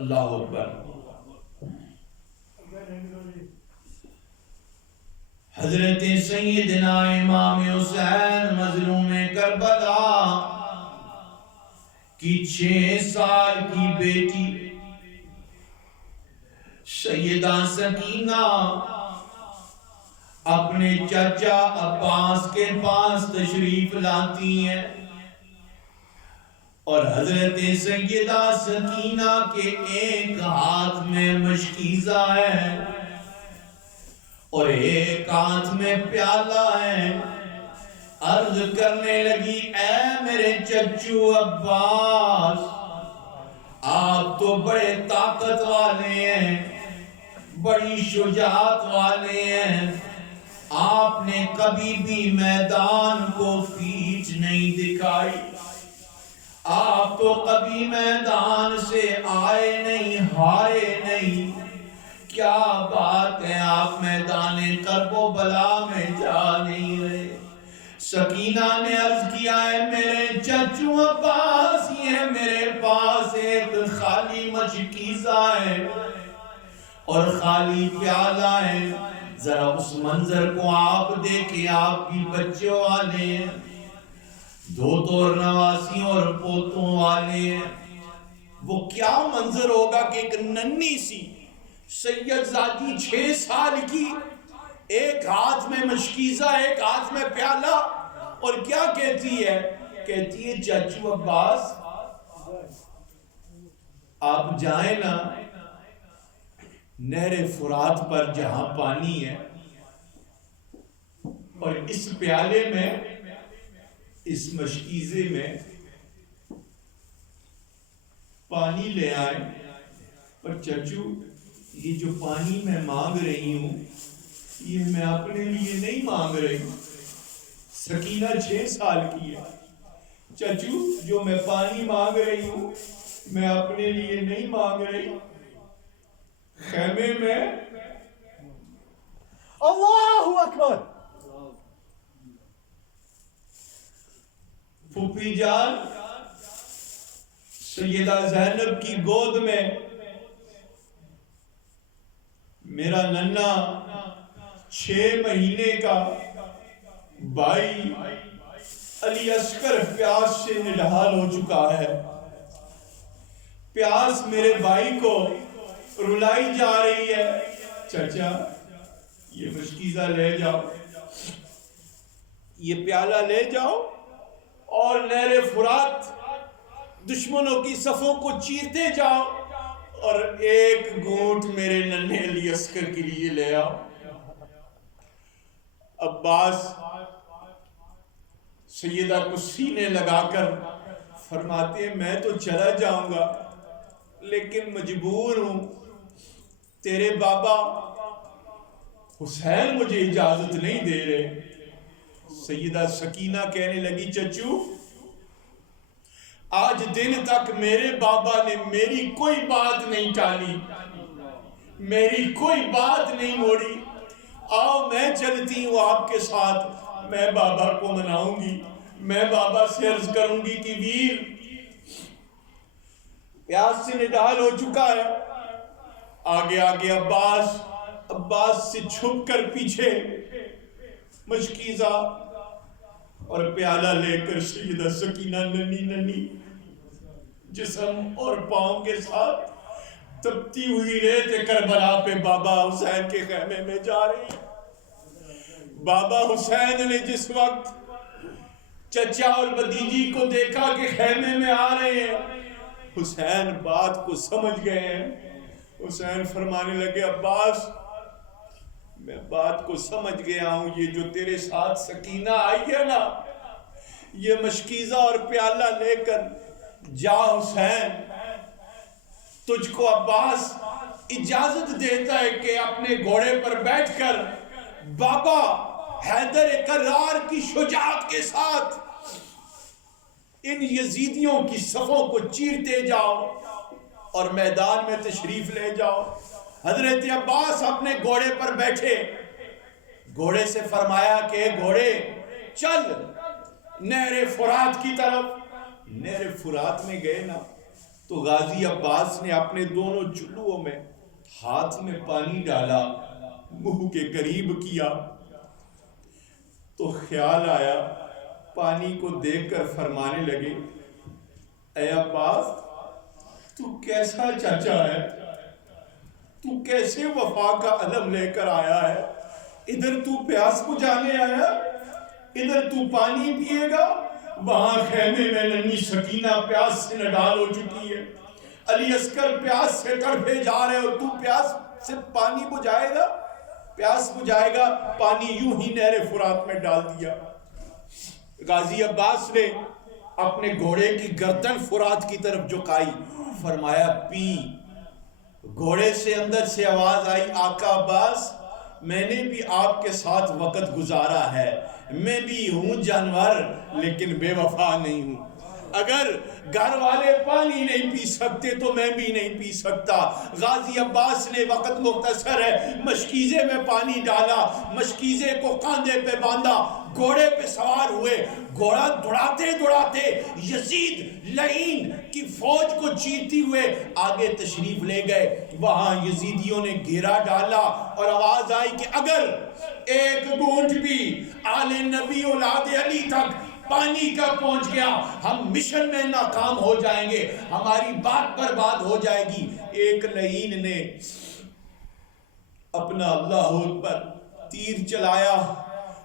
اللہ اکبر۔ حضرت سیدنا امام حسین مظلوم کربلا کی 6 سال کی بیٹی سیدہ سکینہ اپنے چچا عباس کے پاس تشریف لاتی ہیں، اور حضرت سیدہ سکینہ کے ایک ہاتھ میں مشکیزہ ہے اور ایک ہاتھ میں پیالہ ہے۔ عرض کرنے لگی، اے میرے چچو عباس، آپ تو بڑے طاقت والے ہیں، بڑی شجاعت والے ہیں، آپ نے کبھی بھی میدان کو پیچھ نہیں دکھائی، آپ تو کبھی میدان سے آئے نہیں، ہارے نہیں، کیا بات ہے آپ میدان کرب و بلا میں جا نہیں رہے؟ سکینہ نے عرض کیا، ہے میرے چچو عباس، یہ میرے پاس ایک خالی مشکیزہ ہے اور خالی پیالہ ہے، ذرا اس منظر کو آپ دیکھیں، آپ بھی بچے والے ہیں، دھوتوں اور نواسیوں اور پوتوں والے ہیں، وہ کیا منظر ہوگا کہ ایک ننھی سی سید زادی 6 سال کی، ایک ہاتھ میں مشکیزہ، ایک ہاتھ میں پیالہ، اور کیا کہتی ہے؟ کہتی ہے چچو عباس آپ جائیں نا نہر فرات پر جہاں پانی ہے، اور اس پیالے میں، اس مشکیزے میں پانی لے آئیں، اور چچو یہ جو پانی میں مانگ رہی ہوں یہ میں اپنے لیے نہیں مانگ رہی ہوں، سکینہ 6 سال کی ہے، چچو جو میں پانی مانگ رہی ہوں میں اپنے لیے نہیں مانگ رہی، خیمے میں اللہ اکبر پھوپھی جان سیدہ زینب کی گود میں میرا ننھا 6 مہینے کا بھائی علی اصغر پیاس سے نڈھال ہو چکا ہے، پیاس میرے بھائی کو رلائی جا رہی ہے، چچا یہ مشکیزہ لے جاؤ، یہ پیالہ لے جاؤ اور نہر فرات دشمنوں کی صفوں کو چیرتے جاؤ اور ایک گھونٹ میرے ننھے علی اصغر کے لیے لے آؤ۔ عباس سیدہ کو سینے لگا کر فرماتے ہیں میں تو چلا جاؤں گا لیکن مجبور ہوں، تیرے بابا حسین مجھے اجازت نہیں دے رہے۔ سیدہ سکینہ کہنے لگی، چچو آج دن تک میرے بابا نے میری کوئی بات نہیں ٹالی، میری کوئی بات نہیں موڑی، آؤ میں چلتی ہوں آپ کے ساتھ، میں بابا کو مناؤں گی، میں بابا سے عرض کروں گی کہ ویر پیاس سے نڈھال ہو چکا ہے۔ آگے آگے عباس سے چھپ کر پیچھے مشکیزہ اور پیالہ لے کر سیدہ سکینہ ننھی جسم اور پاؤں کے ساتھ تپتی ہوئی ریت کربلا پہ بابا حسین کے خیمے میں جا رہی ہے۔ بابا حسین نے جس وقت چچا اور بھتیجی کو دیکھا کہ خیمے میں آ رہے ہیں، حسین بات کو سمجھ گئے ہیں، حسین فرمانے لگے، عباس میں بات کو سمجھ گیا ہوں، یہ جو تیرے ساتھ سکینہ آئی ہے نا، یہ مشکیزہ اور پیالہ لے کر جا حسین، تجھ کو عباس اجازت دیتا ہے کہ اپنے گھوڑے پر بیٹھ کر بابا حیدر کرار کی شجاعت کے ساتھ ان یزیدیوں کی صفوں کو چیرتے جاؤ اور میدان میں تشریف لے جاؤ۔ حضرت عباس اپنے گھوڑے پر بیٹھے، گھوڑے سے فرمایا کہ گھوڑے چل نہر فرات کی طرف۔ نہر فرات میں گئے نا تو غازی عباس نے اپنے دونوں چلوؤں میں ہاتھ میں پانی ڈالا، منہ کے قریب کیا تو خیال آیا، پانی کو دیکھ کر فرمانے لگے، اے عباس تو کیسا چچا ہے، تو کیسے وفا کا علم لے کر آیا ہے، ادھر تو پیاس بجھانے آیا، ادھر تو پانی پیے گا، وہاں خیمے میں ننھی سکینہ پیاس سے نڈال ہو چکی ہے، علی عسکر پیاس سے تڑپے جا رہے اور تو پیاس سے پانی بجھائے گا، پیاس بجھائے گا، پانی یوں ہی نہر فرات میں ڈال دیا۔ غازی عباس نے اپنے گھوڑے کی گردن فرات کی طرف جھکائی، فرمایا پی۔ گھوڑے سے اندر سے آواز آئی، آقا عباس میں نے بھی آپ کے ساتھ وقت گزارا ہے، میں بھی ہوں جانور لیکن بے وفا نہیں ہوں، اگر گھر والے پانی نہیں پی سکتے تو میں بھی نہیں پی سکتا۔ غازی عباس نے وقت مختصر ہے، مشکیزے میں پانی ڈالا، مشکیزے کو کاندھے پہ باندھا، گھوڑے پہ سوار ہوئے، گھوڑا دوڑاتے دوڑاتے یزید لعین کی فوج کو چیرتی ہوئے آگے تشریف لے گئے۔ وہاں یزیدیوں نے گھیرا ڈالا اور آواز آئی کہ اگر ایک گھونٹ بھی آل نبی اولاد علی تک پانی کا پہنچ گیا ہم مشن میں ناکام ہو جائیں گے، ہماری بات برباد ہو جائے گی۔ ایک لعین نے اپنا اللہ اکبر تیر چلایا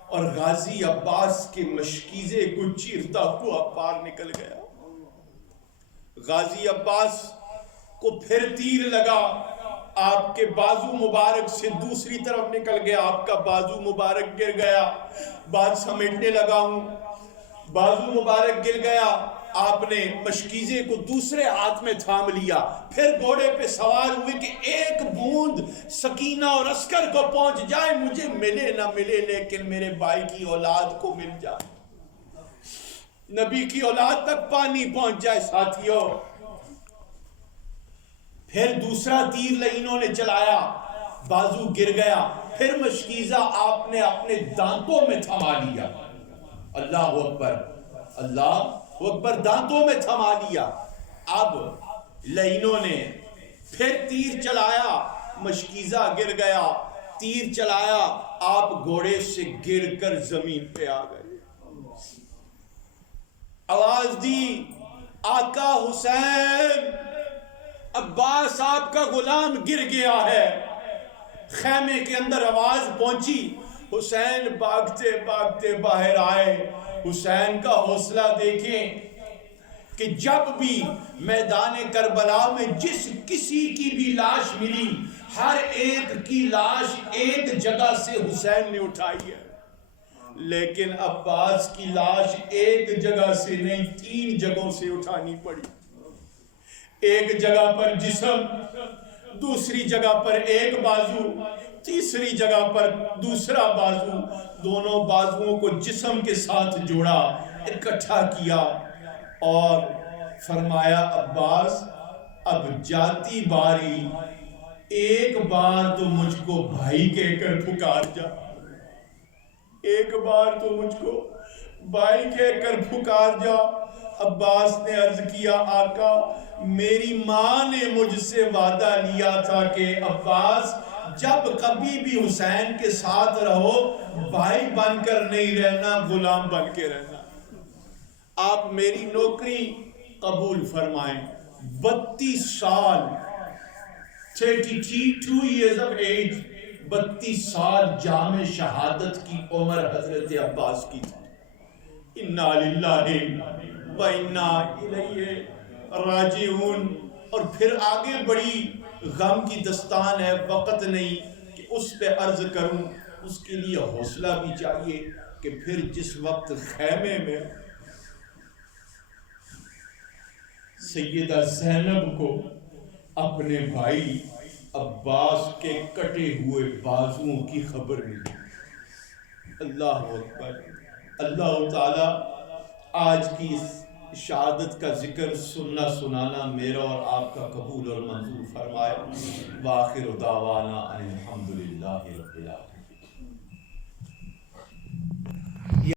اور غازی عباس کے مشکیزے کو چیرتا ہوا پار نکل گیا۔ غازی عباس کو پھر تیر لگا، آپ کے بازو مبارک سے دوسری طرف نکل گیا، آپ کا بازو مبارک گر گیا۔ بات سمیٹنے لگا ہوں، بازو مبارک گر گیا، آپ نے مشکیزے کو دوسرے ہاتھ میں تھام لیا، پھر گھوڑے پہ سوار ہوئے کہ ایک بوند سکینہ اور عسکر کو پہنچ جائے، مجھے ملے نہ ملے لیکن میرے بھائی کی اولاد کو مل جائے، نبی کی اولاد تک پانی پہنچ جائے۔ ساتھیوں پھر دوسرا تیر لعینوں نے چلایا، بازو گر گیا، پھر مشکیزہ آپ نے اپنے دانتوں میں تھما لیا، اللہ اکبر اللہ اکبر، دانتوں میں تھما لیا۔ اب لعینوں نے پھر تیر چلایا، مشکیزہ گر گیا، تیر چلایا، آپ گھوڑے سے گر کر زمین پہ آ گئے۔ آواز دی، آقا حسین عباس آپ کا غلام گر گیا ہے۔ خیمے کے اندر آواز پہنچی، حسین بھاگتے بھاگتے باہر آئے۔ حسین کا حوصلہ دیکھیں کہ جب بھی میدان کربلا میں جس کسی کی بھی لاش ملی، ہر ایک کی لاش ایک جگہ سے حسین نے اٹھائی ہے، لیکن عباس کی لاش ایک جگہ سے نہیں 3 جگہوں سے اٹھانی پڑی۔ ایک جگہ پر جسم، دوسری جگہ پر ایک بازو، تیسری جگہ پر دوسرا بازو، دونوں بازوؤں کو جسم کے ساتھ جوڑا، اکٹھا کیا اور فرمایا عباس اب جاتی باری، ایک بار تو مجھ کو بھائی کہہ کر پکار جا، ایک بار تو مجھ کو بھائی کہہ کر پکار جا۔ عباس نے عرض کیا، آقا میری ماں نے مجھ سے وعدہ لیا تھا کہ عباس جب کبھی بھی حسین کے ساتھ رہو بھائی بن کر نہیں رہنا، غلام بن کے رہنا۔ آپ میری نوکری قبول فرمائیں۔ 32 سال 32 years of age 32 سال جام شہادت کی عمر حضرت عباس کی تھی۔ انا للہ و انا الیہ راجعون۔ اور پھر آگے بڑی غم کی دستان ہے، وقت نہیں کہ اس پہ عرض کروں، اس کے لیے حوصلہ بھی چاہیے کہ پھر جس وقت خیمے میں سیدہ زینب کو اپنے بھائی عباس کے کٹے ہوئے بازوؤں کی خبر ملی، اللہ اکبر، اللہ تعالی آج کی اس شہادت کا ذکر سننا سنانا میرا اور آپ کا قبول اور منظور فرمائے۔ وآخر دعوانا ان الحمدللہ رب العالمین۔